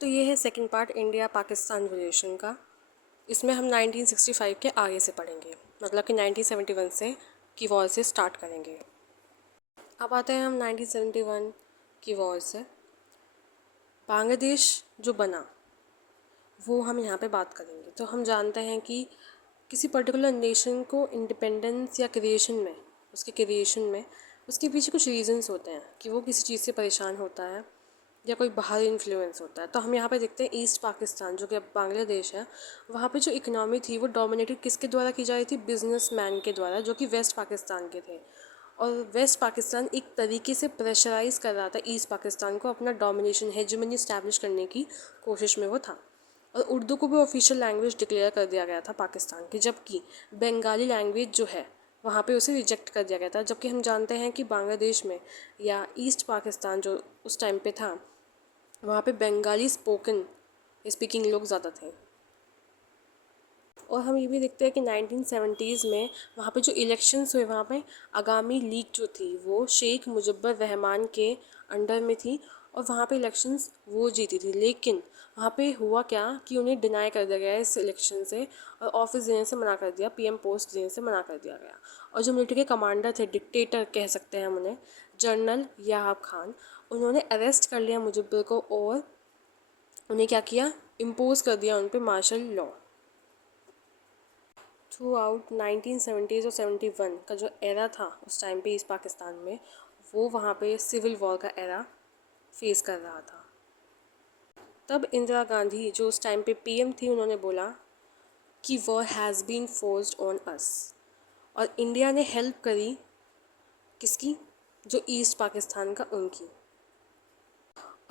तो ये है second part India Pakistan relation का। इसमें हम 1965 के आगे से पढ़ेंगे, मतलब कि 1971 से की वॉर से स्टार्ट करेंगे। अब आते हैं हम 1971 की वॉर से। बांग्लादेश जो बना वो हम यहाँ पे बात करेंगे। तो हम जानते हैं कि किसी पर्टिकुलर नेशन को इंडिपेंडेंस या क्रिएशन में, उसके पीछे कुछ रीजंस होते हैं कि वो किसी चीज़ से परेशान होता है या कोई बाहरी इन्फ्लुएंस होता है। तो हम यहाँ पे देखते हैं ईस्ट पाकिस्तान जो कि अब बांग्लादेश है, वहाँ पे जो इकनॉमी थी वो डोमिनेटेड किसके द्वारा की जा रही थी? बिजनेसमैन के द्वारा, जो कि वेस्ट पाकिस्तान के थे। और वेस्ट पाकिस्तान एक तरीके से प्रेशराइज कर रहा था ईस्ट पाकिस्तान को, अपना डोमिनेशन हेजेमनी इस्टेब्लिश करने की कोशिश में वो था। और उर्दू को भी ऑफिशियल लैंग्वेज डिक्लेयर कर दिया गया था पाकिस्तान की, जबकि बंगाली लैंग्वेज जो है वहाँ पे उसे रिजेक्ट कर दिया गया था। जबकि हम जानते हैं कि बांग्लादेश में या ईस्ट पाकिस्तान जो उस टाइम पे था, वहाँ पे बंगाली स्पीकिंग लोग ज़्यादा थे। और हम ये भी देखते हैं कि 1970s में वहाँ पे जो इलेक्शंस हुए, वहाँ पे आगामी लीग जो थी वो शेख मुजब्बर रहमान के अंडर में थी और वहाँ पे इलेक्शंस वो जीती थी। लेकिन वहाँ पे हुआ क्या कि उन्हें डिनाई कर दिया गया इस इलेक्शन से और ऑफिस देने से मना कर दिया, पीएम पोस्ट देने से मना कर दिया गया। और जो मिलिट्री के कमांडर थे, डिक्टेटर कह सकते हैं हम उन्हें, जनरल याहब खान, उन्होंने अरेस्ट कर लिया मुजब्बर को और उन्हें क्या किया? इम्पोज कर दिया उन पर martial law. Through out 1970s और 71 का जो एरा था उस टाइम पे ईस्ट पाकिस्तान में, वो वहाँ पे सिविल वॉर का एरा फेस कर रहा था। तब इंदिरा गांधी जो उस टाइम पे पीएम थी, उन्होंने बोला कि war has been forced on us. और इंडिया ने हेल्प करी किसकी? जो ईस्ट पाकिस्तान का, उनकी।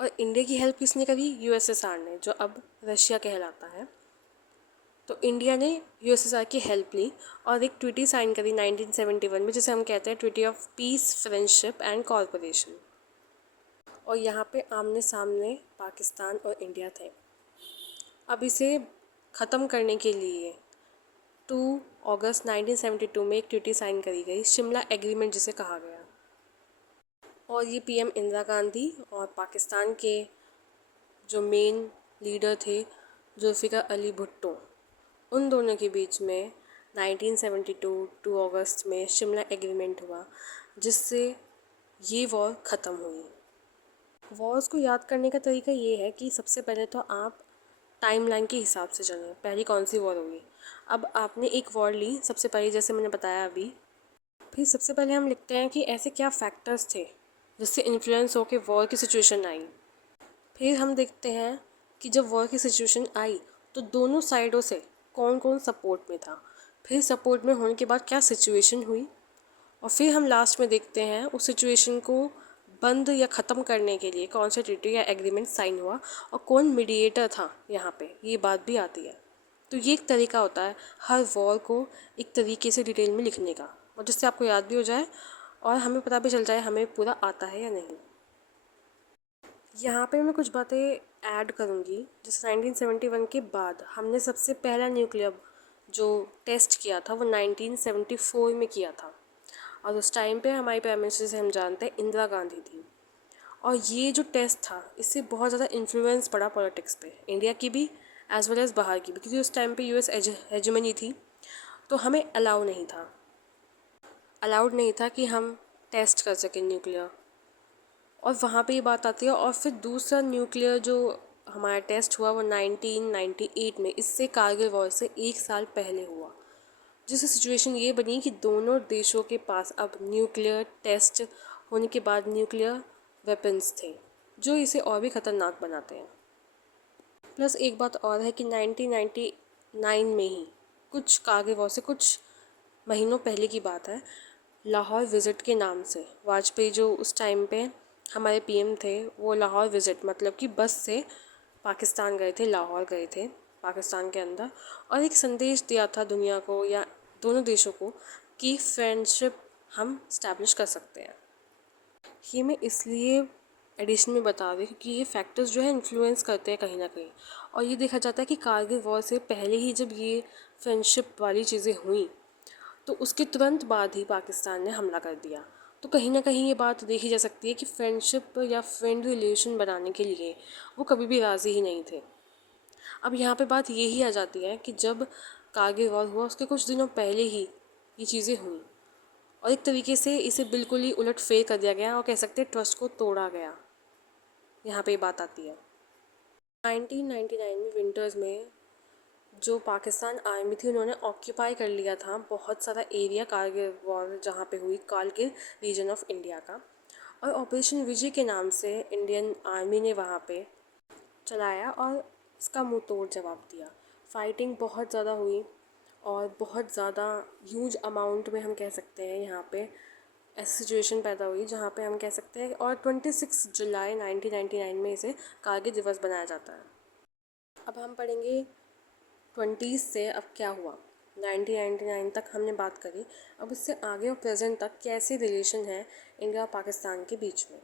और इंडिया की हेल्प किसने करी? यूएसएसआर ने, जो अब रशिया कहलाता है। तो इंडिया ने यूएसएसआर की हेल्प ली और एक ट्रीटी साइन करी 1971 में, जिसे हम कहते हैं treaty of peace, friendship and corporation. और यहाँ पे आमने सामने पाकिस्तान और इंडिया थे। अब इसे ख़त्म करने के लिए 2 अगस्त 1972 में एक ट्रीटी साइन करी गई, शिमला एग्रीमेंट जिसे कहा गया। और ये पीएम इंदिरा गांधी और पाकिस्तान के जो मेन लीडर थे जुल्फ़िकार अली भुट्टो, उन दोनों के बीच में 1972 2 अगस्त में शिमला एग्रीमेंट हुआ, जिससे ये वॉर ख़त्म हुई। वॉर्स को याद करने का तरीका ये है कि सबसे पहले तो आप टाइमलाइन के हिसाब से चलें, पहली कौन सी वॉर हुई। अब आपने एक वॉर ली सबसे पहले, जैसे मैंने बताया अभी। फिर सबसे पहले हम लिखते हैं कि ऐसे क्या फैक्टर्स थे जिससे इन्फ्लुएंस होकर वॉर की सिचुएशन आई। फिर हम देखते हैं कि जब वॉर की सिचुएशन आई तो दोनों साइडों से कौन कौन सपोर्ट में था। फिर सपोर्ट में होने के बाद क्या सिचुएशन हुई। और फिर हम लास्ट में देखते हैं उस सिचुएशन को बंद या ख़त्म करने के लिए कौन सा ट्रीटी या एग्रीमेंट साइन हुआ और कौन मीडिएटर था। यहाँ पे ये बात भी आती है। तो ये एक तरीका होता है हर वॉर को एक तरीके से डिटेल में लिखने का, और जिससे आपको याद भी हो जाए और हमें पता भी चल जाए हमें पूरा आता है या नहीं। यहाँ पे मैं कुछ बातें ऐड करूँगी। जैसे 1971 के बाद हमने सबसे पहला न्यूक्लियर जो टेस्ट किया था वो 1974 में किया था। और उस टाइम पे हमारी प्राइम मिनिस्टर से हम जानते हैं इंदिरा गांधी थी। और ये जो टेस्ट था इससे बहुत ज़्यादा इन्फ्लुएंस पड़ा पॉलिटिक्स पे, इंडिया की भी एज़ वेल एज़ बाहर की भी, क्योंकि उस टाइम पे यूएस हेजेमनी थी। तो हमें अलाउड नहीं था कि हम टेस्ट कर सकें न्यूक्लियर। और वहाँ पे ये बात आती है। और फिर दूसरा न्यूक्लियर जो हमारा टेस्ट हुआ वो 1998 में, इससे कारगिल वॉर से 1 साल पहले हुआ, जिससे सिचुएशन ये बनी कि दोनों देशों के पास अब न्यूक्लियर टेस्ट होने के बाद न्यूक्लियर वेपन्स थे, जो इसे और भी ख़तरनाक बनाते हैं। प्लस एक बात और है कि 1999 में ही, कुछ कारगिल वॉर से कुछ महीनों पहले की बात है, लाहौर विज़िट के नाम से वाजपेयी जो उस टाइम पे हमारे पीएम थे, वो लाहौर विज़िट मतलब कि बस से पाकिस्तान गए थे, लाहौर गए थे पाकिस्तान के अंदर, और एक संदेश दिया था दुनिया को या दोनों देशों को कि फ्रेंडशिप हम इस्टेब्लिश कर सकते हैं। ये मैं इसलिए एडिशन में बता रही हूँ क्योंकि ये फैक्टर्स जो है इन्फ्लुएंस करते हैं कहीं ना कहीं। और ये देखा जाता है कि कारगिल वॉर से पहले ही जब ये फ्रेंडशिप वाली चीज़ें हुई तो उसके तुरंत बाद ही पाकिस्तान ने हमला कर दिया। तो कहीं ना कहीं ये बात देखी जा सकती है कि फ्रेंडशिप या फ्रेंड रिलेशन बनाने के लिए वो कभी भी राज़ी ही नहीं थे। अब यहाँ पे बात ये ही आ जाती है कि जब कारगिल वॉर हुआ उसके कुछ दिनों पहले ही ये चीज़ें हुई और एक तरीके से इसे बिल्कुल ही उलट फेर कर दिया गया और कह सकते हैं ट्रस्ट को तोड़ा गया। यहाँ पे ये बात आती है 1999 में विंटर्स में जो पाकिस्तान आर्मी थी उन्होंने ऑक्यूपाई कर लिया था बहुत सारा एरिया कारगिल वॉर जहाँ पे हुई, कारगिल रीजन ऑफ इंडिया का। और ऑपरेशन विजय के नाम से इंडियन आर्मी ने वहाँ पे चलाया और इसका मुंह तोड़ जवाब दिया। फाइटिंग बहुत ज़्यादा हुई और बहुत ज़्यादा ह्यूज अमाउंट में हम कह सकते हैं यहाँ पे ऐसी सिचुएशन पैदा हुई जहाँ पे हम कह सकते हैं। और 26 जुलाई 1999 में इसे कारगिल दिवस बनाया जाता है। अब हम पढ़ेंगे 20s से अब क्या हुआ। 1999 तक हमने बात करी, अब उससे आगे और प्रेजेंट तक कैसे रिलेशन है इंडिया और पाकिस्तान के बीच में।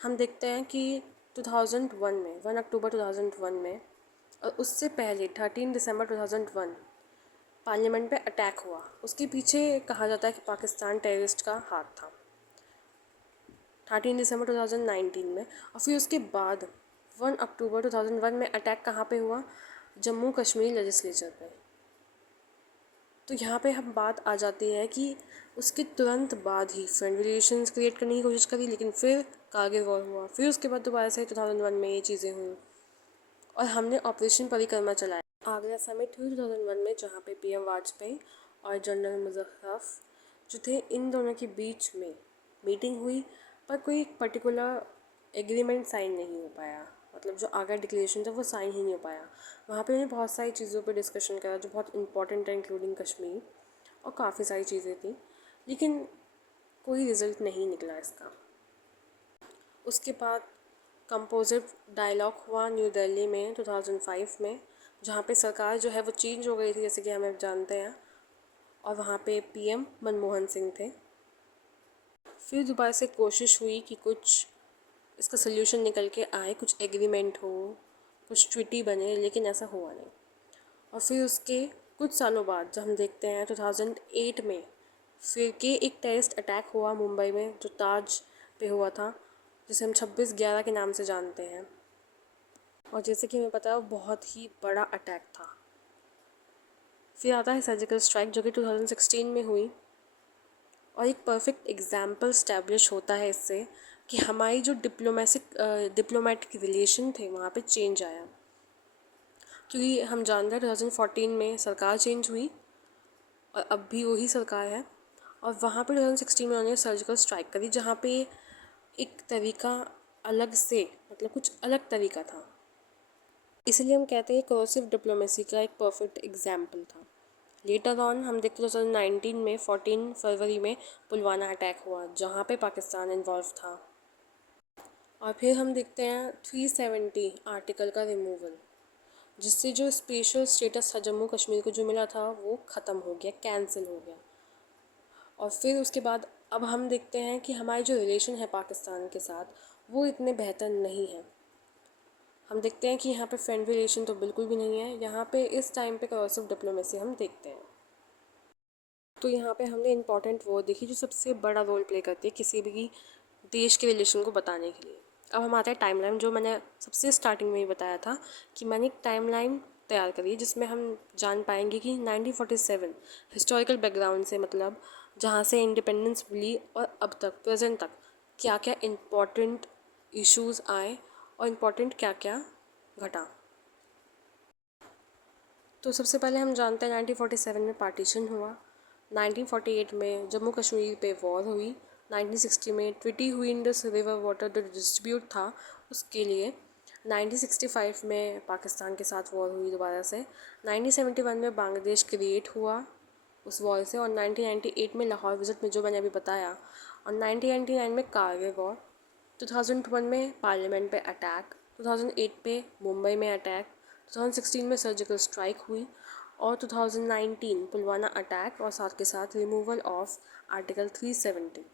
हम देखते हैं कि 2001 में 1 अक्टूबर 2001 में और उससे पहले 13 दिसंबर 2001 पार्लियामेंट पे अटैक हुआ। उसके पीछे कहा जाता है कि पाकिस्तान टेररिस्ट का हाथ था 13 दिसंबर 2019 में। और फिर उसके बाद 1 अक्टूबर 2001 में अटैक कहाँ पे हुआ, जम्मू कश्मीर लेजिस्लेचर पे। तो यहाँ पे हम बात आ जाती है कि उसके तुरंत बाद ही फ्रेंड रिलेशंस क्रिएट करने की कोशिश करी, लेकिन फिर कारगिल वॉर हुआ। फिर उसके बाद दोबारा से 2001 में ये चीज़ें हुई और हमने ऑपरेशन परिक्रमा चलाया। आगरा समिट हुई 2001 में जहाँ पे पीएम वाजपेयी और जनरल मुशर्रफ जो थे इन दोनों के बीच में मीटिंग हुई, पर कोई पर्टिकुलर एग्रीमेंट साइन नहीं हो पाया। मतलब जो आगरा डिक्लेरेशन था वो साइन ही नहीं हो पाया। वहाँ पे उन्हें बहुत सारी चीज़ों पे डिस्कशन करा जो बहुत इंपॉर्टेंट है, इंक्लूडिंग कश्मीर और काफ़ी सारी चीज़ें थी, लेकिन कोई रिज़ल्ट नहीं निकला इसका। उसके बाद कंपोजिट डायलॉग हुआ न्यू दिल्ली में 2005 में, जहाँ पे सरकार जो है वो चेंज हो गई थी जैसे कि हमें जानते हैं, और वहाँ पे पीएम मनमोहन सिंह थे। फिर दोबारा से कोशिश हुई कि कुछ इसका सल्यूशन निकल के आए, कुछ एग्रीमेंट हो, कुछ ट्रीटी बने, लेकिन ऐसा हुआ नहीं। और फिर उसके कुछ सालों बाद जब हम देखते हैं 2008 में फिर के एक टेररिस्ट अटैक हुआ मुंबई में जो ताज पे हुआ था, जिसे हम 26/11 के नाम से जानते हैं। और जैसे कि हमें पता है वो बहुत ही बड़ा अटैक था। फिर आता है सर्जिकल स्ट्राइक जो कि 2016 में हुई और एक परफेक्ट एग्जाम्पल स्टैब्लिश होता है इससे कि हमारी जो डिप्लोमेटिक रिलेशन थे वहाँ पे चेंज आया। क्योंकि हम जानते हैं 2014 में सरकार चेंज हुई और अब भी वही सरकार है। और वहाँ पे 2016 में उन्होंने सर्जिकल स्ट्राइक करी जहाँ पे एक तरीका अलग से, मतलब कुछ अलग तरीका था। इसलिए हम कहते हैं क्रोसिव डिप्लोमेसी का एक परफेक्ट एग्जाम्पल था। लेटर ऑन हम देखते 2019 में 14 फरवरी में पुलवामा अटैक हुआ जहाँ पे पाकिस्तान इन्वॉल्व था। और फिर हम देखते हैं 370 आर्टिकल का रिमूवल, जिससे जो स्पेशल स्टेटस था जम्मू कश्मीर को जो मिला था वो ख़त्म हो गया, कैंसिल हो गया। और फिर उसके बाद अब हम देखते हैं कि हमारे जो रिलेशन है पाकिस्तान के साथ वो इतने बेहतर नहीं हैं। हम देखते हैं कि यहाँ पे फ्रेंड रिलेशन तो बिल्कुल भी नहीं है, यहाँ पे इस टाइम पे क्रोसिव डिप्लोमेसी हम देखते हैं। तो यहाँ पे हमने इम्पॉर्टेंट वो देखी जो सबसे बड़ा रोल प्ले करती है किसी भी देश के रिलेशन को बताने के लिए। अब हम आते हैं टाइमलाइन, जो मैंने सबसे स्टार्टिंग में ही बताया था कि मैंने एक टाइमलाइन तैयार करी जिसमें हम जान पाएंगे कि 1947 हिस्टोरिकल बैकग्राउंड से, मतलब जहाँ से इंडिपेंडेंस मिली और अब तक प्रेजेंट तक क्या क्या इम्पोर्टेंट इश्यूज़ आए और इम्पोर्टेंट क्या क्या घटा। तो सबसे पहले हम जानते हैं 1947 में पार्टीशन हुआ, 1948 में जम्मू कश्मीर पे वॉर हुई, 1960 में ट्रीटी हुई इंडस रिवर वाटर जो डिस्ट्रीब्यूट था उसके लिए, 1965 में पाकिस्तान के साथ वॉर हुई दोबारा से, 1971 में बांग्लादेश क्रिएट हुआ उस वॉर से, और 1998 में लाहौर विजिट में जो मैंने अभी बताया, और 1999 में कारगिल वॉर, 2001 में पार्लियामेंट पे अटैक, 2008 पे मुंबई में अटैक, 2016 में सर्जिकल स्ट्राइक हुई, और 2019 पुलवामा अटैक और साथ के साथ रिमूवल ऑफ आर्टिकल 370।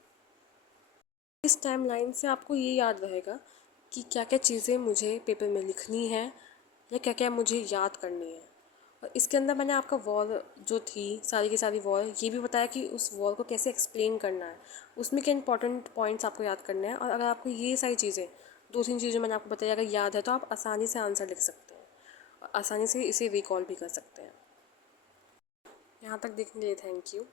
इस टाइमलाइन से आपको ये याद रहेगा कि क्या क्या चीज़ें मुझे पेपर में लिखनी है या क्या क्या मुझे याद करनी है। और इसके अंदर मैंने आपका वॉर जो थी सारी की सारी वॉर ये भी बताया कि उस वॉर को कैसे एक्सप्लेन करना है, उसमें क्या इंपॉर्टेंट पॉइंट्स आपको याद करने हैं। और अगर आपको ये सारी चीज़ें 2-3 चीज़ें मैंने आपको बताई अगर याद है तो आप आसानी से आंसर लिख सकते हैं और आसानी से इसे रिकॉल भी कर सकते हैं। यहाँ तक देखने के लिए थैंक यू।